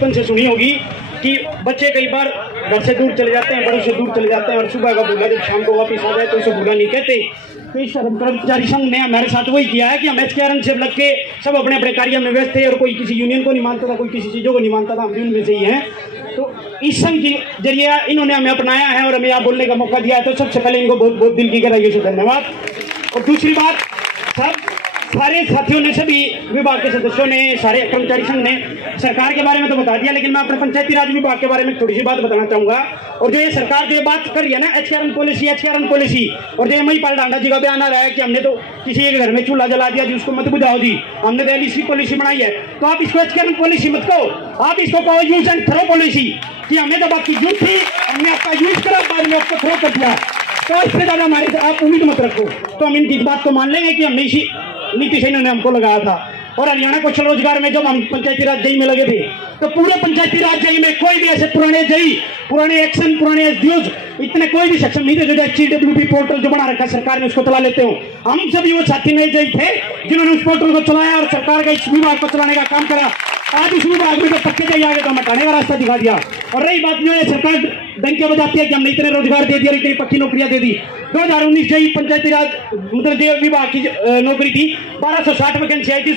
बचपन से सुनी होगी कि बच्चे कई बार घर से दूर चले जाते हैं, बड़ों से दूर चले जाते हैं, और सुबह का भूला जब शाम को वापस आ जाए तो उसे भूला नहीं कहते। तो इस कर्मचारी संघ ने हमारे साथ वही किया है कि हम HKRN से लग के सब अपने अपने कार्य में व्यस्त थे, और कोई किसी यूनियन को नहीं मानता था, कोई किसी चीज़ों को नहीं मानता था, हम भी उनमें से ही हैं। तो इस संघ के जरिए इन्होंने हमें अपनाया है और हमें यहाँ बोलने का मौका दिया है, तो सबसे पहले इनको बहुत बहुत दिल की गहराइयों से धन्यवाद। और दूसरी बात, सारे साथियों ने, सभी विभाग के सदस्यों ने, सारे कर्मचारी संघ ने सरकार के बारे में तो बता दिया, लेकिन मैं अपने पंचायती राज विभाग के बारे में थोड़ी सी बात बताना चाहूँगा। और जो ये सरकार जो ये बात कर रही है ना, HKRN पॉलिसी, और जो महिपाल डांडा जी का बयान आ रहा है कि हमने तो किसी एक घर में चूल्हा जला दिया जी, उसको मत बुझाओ जी, हमने तो LEC पॉलिसी बनाई है, तो आप इसको HKRN पॉलिसी मत कहो, आप इसको कहो यूज एंड थ्रो पॉलिसी, कि हमने तो बाकी यूज थी, हमने आपका यूज करा, बाद में आपको थ्रो कर दिया, तो इससे ज़्यादा हमारे से आप उम्मीद मत रखो। तो हम इनकी बात को मान लेंगे कि हमने इसी नीति से इन्होंने हमको लगाया था। और हरियाणा कौशल रोजगार में जब हम पंचायती राज जई में लगे थे, तो पूरे पंचायती राज जई में कोई भी ऐसे पुराने एक्शन, पुराने SDOs इतने कोई भी सक्षम नहीं थे जो HCWP पोर्टल जो बना रखा सरकार ने उसको चला लेते हो। हम सभी वो साथी नए जई थे जिन्होंने उस पोर्टल को चलाया और सरकार का इस विभाग को चलाने का काम करा। आज इस विभाग में तो पक्के जई आगे तो हटाने का रास्ता दिखा दिया। और रही बात जो है, सरकार डंके बजाती है कि हमने इतने रोजगार दे दिया, इतनी पक्की नौकरियां दे दी। 2019 जई पंचायती राज मतलब जो विभाग की नौकरी थी, 1260 वैकेंसी आई थी,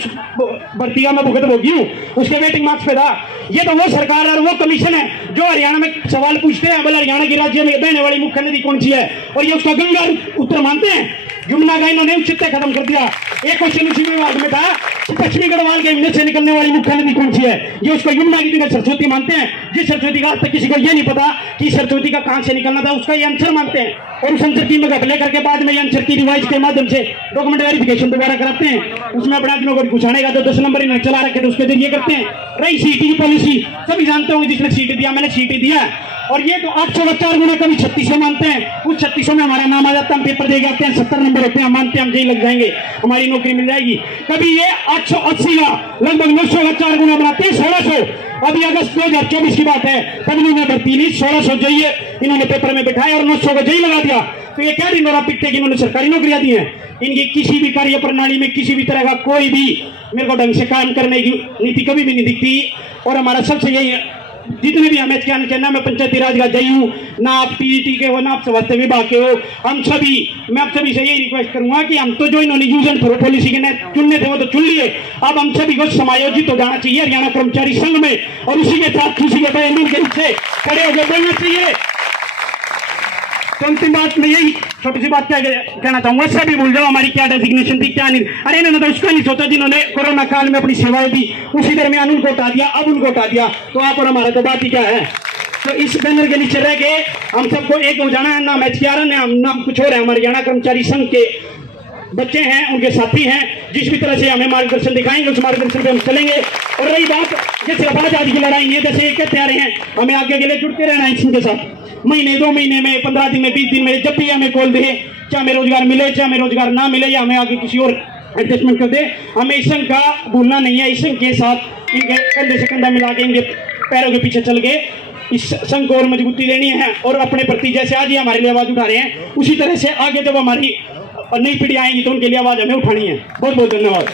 भर्ती का मैं भुगत भोगी हूँ, उसके वेटिंग मार्क्स पे था। ये तो वो सरकार और वो कमीशन है जो हरियाणा में सवाल पूछते हैं, बोले हरियाणा के राज्य में बहने वाली मुख्य नदी कौन सी है, और ये उसका गंगा उत्तर मानते हैं। यमुना का इन्होंने उचित खत्म कर दिया। एक क्वेश्चन उसी विभाग में था कि पश्चिमी गढ़वाल के हिमने से निकलने वाली मुख्य नदी कौन सी है, ये उसको यमुना की जगह सरस्वती मानते हैं। जिस सरस्वती का आज तक किसी को ये नहीं पता कि सरस्वती का कहां से निकलना था, उसका ये आंसर मानते हैं, और उस आंसर की मगज लेकर के बाद में ये आंसर की रिवाइज के माध्यम से डॉक्यूमेंट वेरिफिकेशन दोबारा कराते हैं। उसमें अपने आदमियों को घुसाने का जो 10 नंबर इन्होंने चला रखे थे उसके जरिए करते हैं। रही CET की पॉलिसी, सभी जानते होंगे जिसने CET दिया, मैंने CET दिया, और ये तो 800 का 4 गुना, कभी 3600 मानते हैं। उस 3600 में हमारा नाम आ जाता है, हम पेपर दे के आते हैं, 70 नंबर होते हैं, हम मानते हैं हम जेल लग जाएंगे, हमारी नौकरी मिल जाएगी। कभी ये 880 का लगभग 900 का 4 गुना बनाते हैं, 1600। अभी अगस्त 2024 की बात है, तब इन्होंने भर्ती ली, 1600 जई इन्होंने पेपर में बैठाया और 900 का जई लगा दिया। तो ये क्या दिन और पिटते कि इन्होंने सरकारी नौकरियां दी हैं। इनकी किसी भी कार्य प्रणाली में किसी भी तरह का कोई भी मेरे को ढंग से काम करने की नीति कभी भी नहीं दिखती। और हमारा सबसे यही, जितने भी हमें क्या कहना, मैं पंचायती राज का जई हूँ, ना आप PET के हो, ना आप स्वास्थ्य विभाग के हो, हम सभी, मैं आप सभी से यही रिक्वेस्ट करूंगा कि हम तो जो इन्होंने यूज एंड थ्रो पॉलिसी के चुनने थे वो तो चुन लिए, अब हम सभी को समायोजित हो जाना चाहिए हरियाणा कर्मचारी संघ में, और उसी के साथ उसी के बैनर के नीचे खड़े होकर बोलना चाहिए। तो अंतिम बात में यही छोटी सी बात क्या कहना चाहूंगा, सभी भूल जाओ हमारी क्या डेजिग्नेशन थी, क्या नहीं। अरे इन्होंने तो उसका नहीं सोचा जिन्होंने कोरोना काल में अपनी सेवाएं दी, उसी दरमियान उनको हटा दिया, अब उनको हटा दिया, तो आप और हमारा तो बात ही क्या है। तो इस बैनर के नीचे रह के हम सबको एक हो जाना है, नाम HKRN है, हम नाम कुछ और है, हमारे हरियाणा कर्मचारी संघ के बच्चे हैं, उनके साथी हैं, जिस भी तरह से हमें मार्गदर्शन दिखाएंगे उस मार्गदर्शन पे हम चलेंगे। और रही बात जैसे आजादी की लड़ाई है, जैसे ये कहते आ रहे हैं हमें आगे के लिए जुड़ते रहना है इनके साथ, महीने 2 महीने में, 15 दिन में, 20 दिन में, जब भी हमें कॉल दे, चाहे हमें रोजगार मिले, चाहे हमें रोजगार ना मिले, या हमें आगे किसी और एडजस्टमेंट कर दे, हमें इस संघ का भूलना नहीं है। इस संघ के साथ इनके कंधे से कंधा मिला के, इनके पैरों के पीछे चल के इस संघ को और मजबूती देनी है, और अपने प्रति जैसे आज ही हमारे लिए आवाज उठा रहे हैं, उसी तरह से आगे जब हमारी नई पीढ़ी आएंगी तो उनके लिए आवाज हमें उठानी है। बहुत बहुत धन्यवाद।